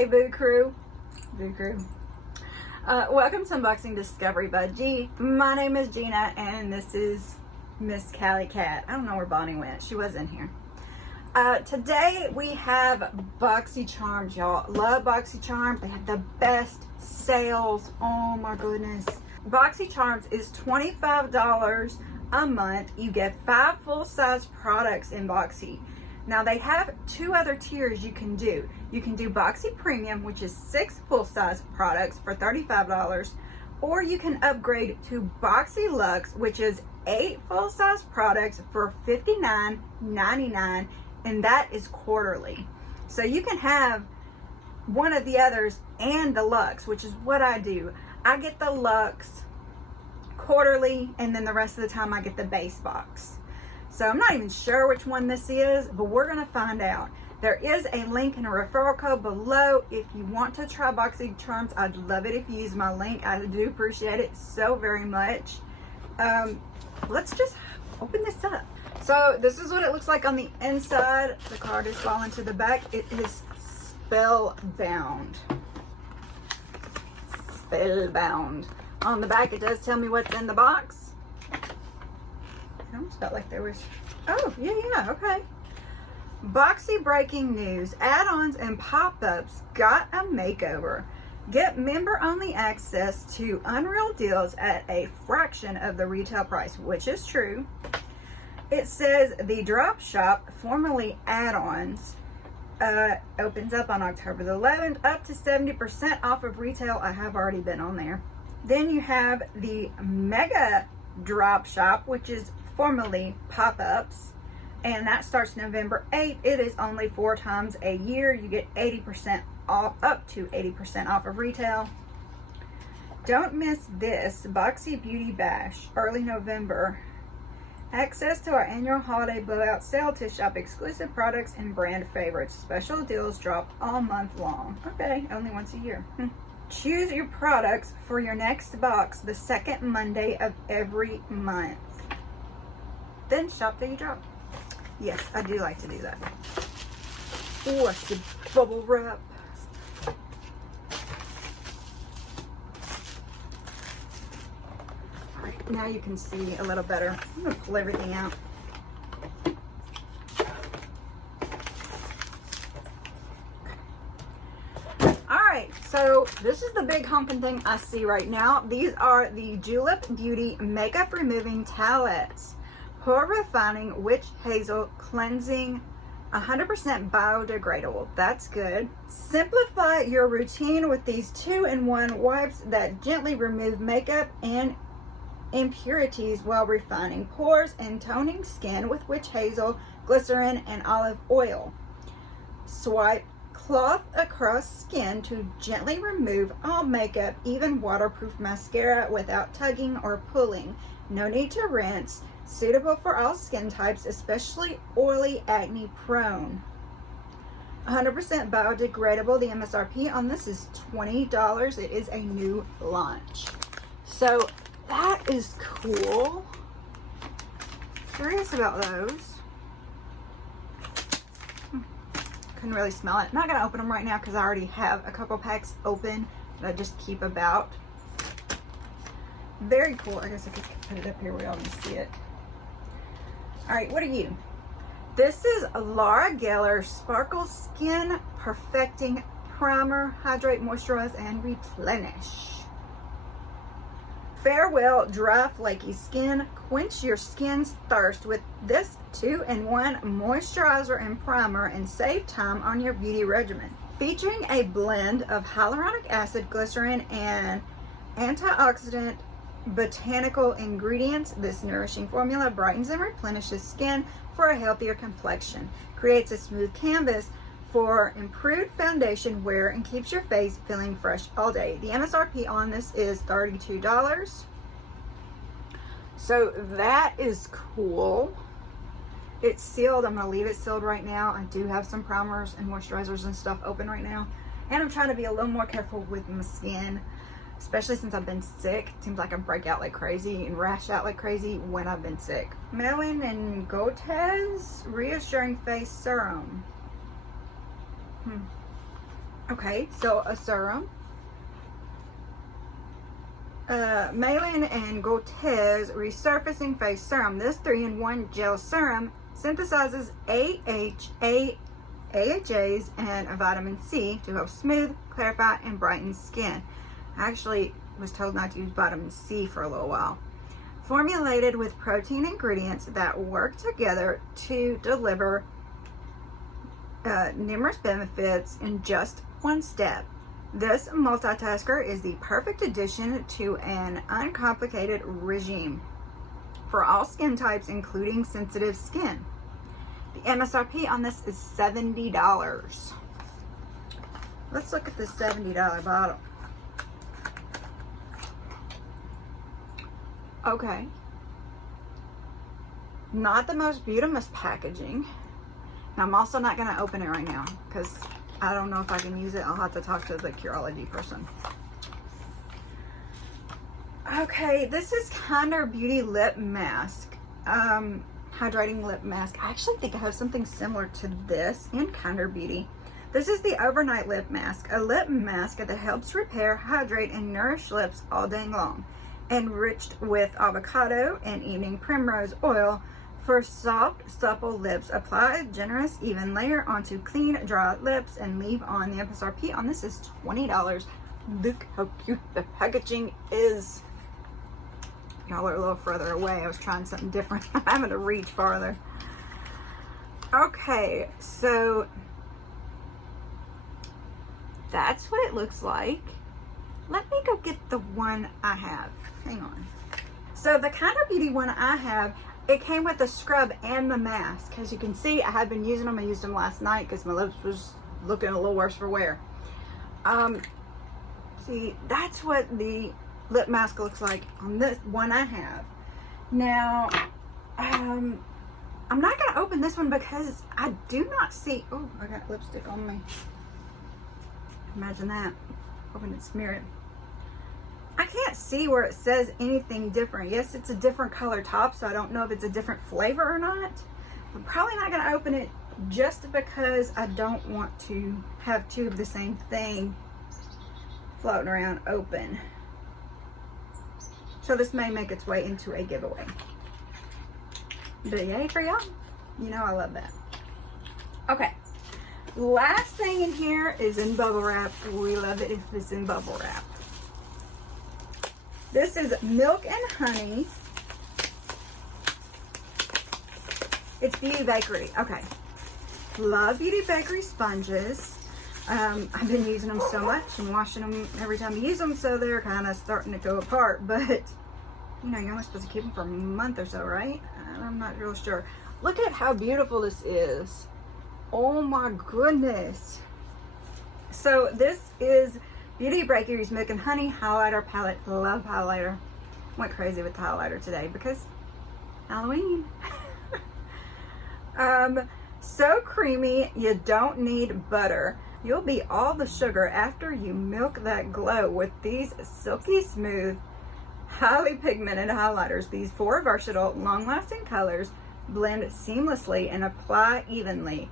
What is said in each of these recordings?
Hey Boo Crew. Boo Crew. Welcome to Unboxing Discovery by G. My name is Gina and this is Miss Callie Cat. I don't know where Bonnie went. She was in here. Today we have Boxycharm, y'all. Love Boxycharm. They have the best sales. Oh my goodness. Boxycharms is $25 a month. You get 5 full-size products in Boxy. Now they have 2 other tiers you can do. You can do Boxy Premium, which is 6 full-size products for $35, or you can upgrade to Boxy Luxe, which is 8 full-size products for $59.99, and that is quarterly. So you can have one of the others and the Luxe, which is what I do. I get the Luxe quarterly, and then the rest of the time I get the base box. So I'm not even sure which one this is, but we're gonna find out. There is a link and a referral code below if you want to try Boxycharms. I'd love it if you use my link. I do appreciate it so very much. Let's just open this up. So this is what it looks like on the inside. The card is falling to the back. It is Spellbound. Spellbound. On the back it does tell me what's in the box. I almost felt like there was, oh, yeah, okay. Boxy breaking news. Add-ons and pop-ups got a makeover. Get member-only access to unreal deals at a fraction of the retail price, which is true. It says the drop shop, formerly add-ons, opens up on October the 11th, up to 70% off of retail. I have already been on there. Then you have the mega drop shop, which is formerly pop-ups, and that starts November 8th. It is only 4 times a year. You get 80% off, up to 80% off of retail. Don't miss this Boxy Beauty Bash, early November. Access to our annual holiday blowout sale to shop exclusive products and brand favorites. Special deals drop all month long. Okay, only once a year. Choose your products for your next box the 2nd Monday of every month. Then shop till you drop. Yes, I do like to do that. Oh, it's the bubble wrap. All right, now you can see a little better. I'm gonna pull everything out. So this is the big honking thing I see right now. These are the JULEP Beauty Makeup Removing Towelettes. Pore Refining Witch Hazel Cleansing, 100% biodegradable. That's good. Simplify your routine with these 2-in-1 wipes that gently remove makeup and impurities while refining pores and toning skin with witch hazel, glycerin, and olive oil. Swipe cloth across skin to gently remove all makeup, even waterproof mascara, without tugging or pulling. No need to rinse. Suitable for all skin types, especially oily, acne prone. 100% biodegradable. The MSRP on this is $20. It is a new launch. So that is cool. Curious about those. Couldn't really smell it. Not gonna open them right now because I already have a couple packs open that I just keep about. Very cool. I guess I could put it up here where y'all can see it. All right, what are you? This is laurageller Sparkle Skin Perfecting Primer. Hydrate, moisturize, and replenish. Farewell dry, flaky skin. Quench your skin's thirst with this 2-in-1 moisturizer and primer and save time on your beauty regimen. Featuring a blend of hyaluronic acid, glycerin, and antioxidant botanical ingredients, this nourishing formula brightens and replenishes skin for a healthier complexion, creates a smooth canvas for improved foundation wear, and keeps your face feeling fresh all day. The MSRP on this is $32. So that is cool. It's sealed. I'm going to leave it sealed right now. I do have some primers and moisturizers and stuff open right now. And I'm trying to be a little more careful with my skin, especially since I've been sick. It seems like I break out like crazy and rash out like crazy when I've been sick. malin+goetz Reassuring Face Serum. Okay, so a serum. malin+goetz Resurfacing Face Serum. This 3-in-1 gel serum synthesizes AHAs and vitamin C to help smooth, clarify, and brighten skin. I actually was told not to use vitamin C for a little while. Formulated with protein ingredients that work together to deliver numerous benefits in just one step. This multitasker is the perfect addition to an uncomplicated regime for all skin types, including sensitive skin. The MSRP on this is $70. Let's look at the $70 bottle. Okay. Not the most beautiful packaging. And I'm also not going to open it right now because I don't know if I can use it. I'll have to talk to the Curology person. Okay, this is KNDrbeauty lip mask. Hydrating lip mask. I actually think I have something similar to this in KNDrbeauty. This is the overnight lip mask. A lip mask that helps repair, hydrate, and nourish lips all day long. Enriched with avocado and evening primrose oil. For soft, supple lips, apply a generous, even layer onto clean, dry lips and leave on. The MSRP on this is $20. Look how cute the packaging is. Y'all are a little further away. I was trying something different. I'm having to reach farther. Okay, so that's what it looks like. Let me go get the one I have. Hang on. So the KNDrbeauty one I have, it came with the scrub and the mask. As you can see, I have been using them. I used them last night because my lips was looking a little worse for wear. See, that's what the lip mask looks like on this one I have. Now, I'm not going to open this one because I do not see... Oh, I got lipstick on me. Imagine that. Hoping it smear it. I can't see where it says anything different. Yes, it's a different color top, so I don't know if it's a different flavor or not. I'm probably not going to open it just because I don't want to have two of the same thing floating around open. So this may make its way into a giveaway. But yay for y'all. You know I love that. Okay. Last thing in here is in bubble wrap. We love it if it's in bubble wrap. This is Milk and Honey. It's Beauty Bakery. Okay. Love Beauty Bakery sponges. I've been using them so much and washing them every time you use them, so they're kind of starting to go apart. But, you know, you're only supposed to keep them for a month or so, right? I'm not real sure. Look at how beautiful this is. Oh my goodness. So this is Beauty Bakery's Milk and Honey Highlighter Palette. Love highlighter. Went crazy with the highlighter today because Halloween. So creamy, you don't need butter. You'll be all the sugar after you milk that glow with these silky smooth, highly pigmented highlighters. These 4 versatile, long-lasting colors blend seamlessly and apply evenly.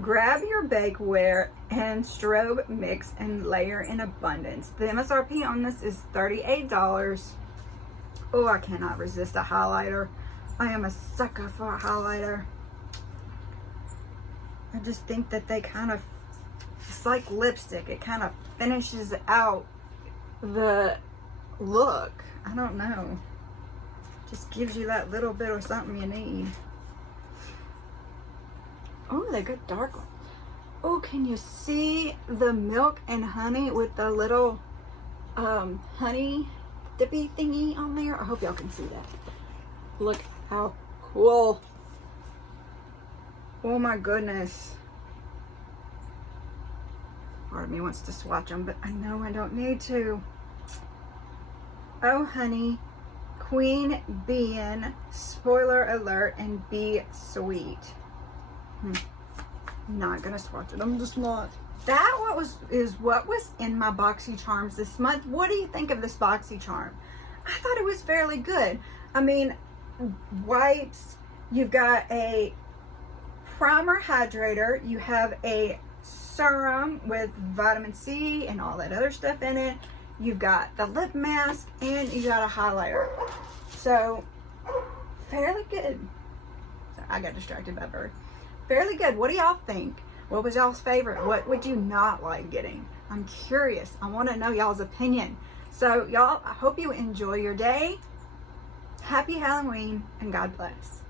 Grab your bakeware and strobe mix and layer in abundance. The MSRP on this is $38. Oh, I cannot resist a highlighter. I am a sucker for a highlighter. I just think that they kind of, it's like lipstick. It kind of finishes out the look. I don't know. Just gives you that little bit of something you need. Oh, they got dark. Oh, can you see the milk and honey with the little honey dippy thingy on there? I hope y'all can see that. Look how cool. Oh my goodness. Part of me wants to swatch them, but I know I don't need to. Oh honey, queen being, spoiler alert, and be sweet. Not gonna swatch it. I'm just not. That is what was in my Boxycharms this month. What do you think of this Boxycharm? I thought it was fairly good. I mean, wipes. You've got a primer hydrator. You have a serum with vitamin C and all that other stuff in it. You've got the lip mask and you got a highlighter. So fairly good. I got distracted by a bird. Fairly good. What do y'all think? What was y'all's favorite? What would you not like getting? I'm curious. I want to know y'all's opinion. So y'all, I hope you enjoy your day. Happy Halloween and God bless.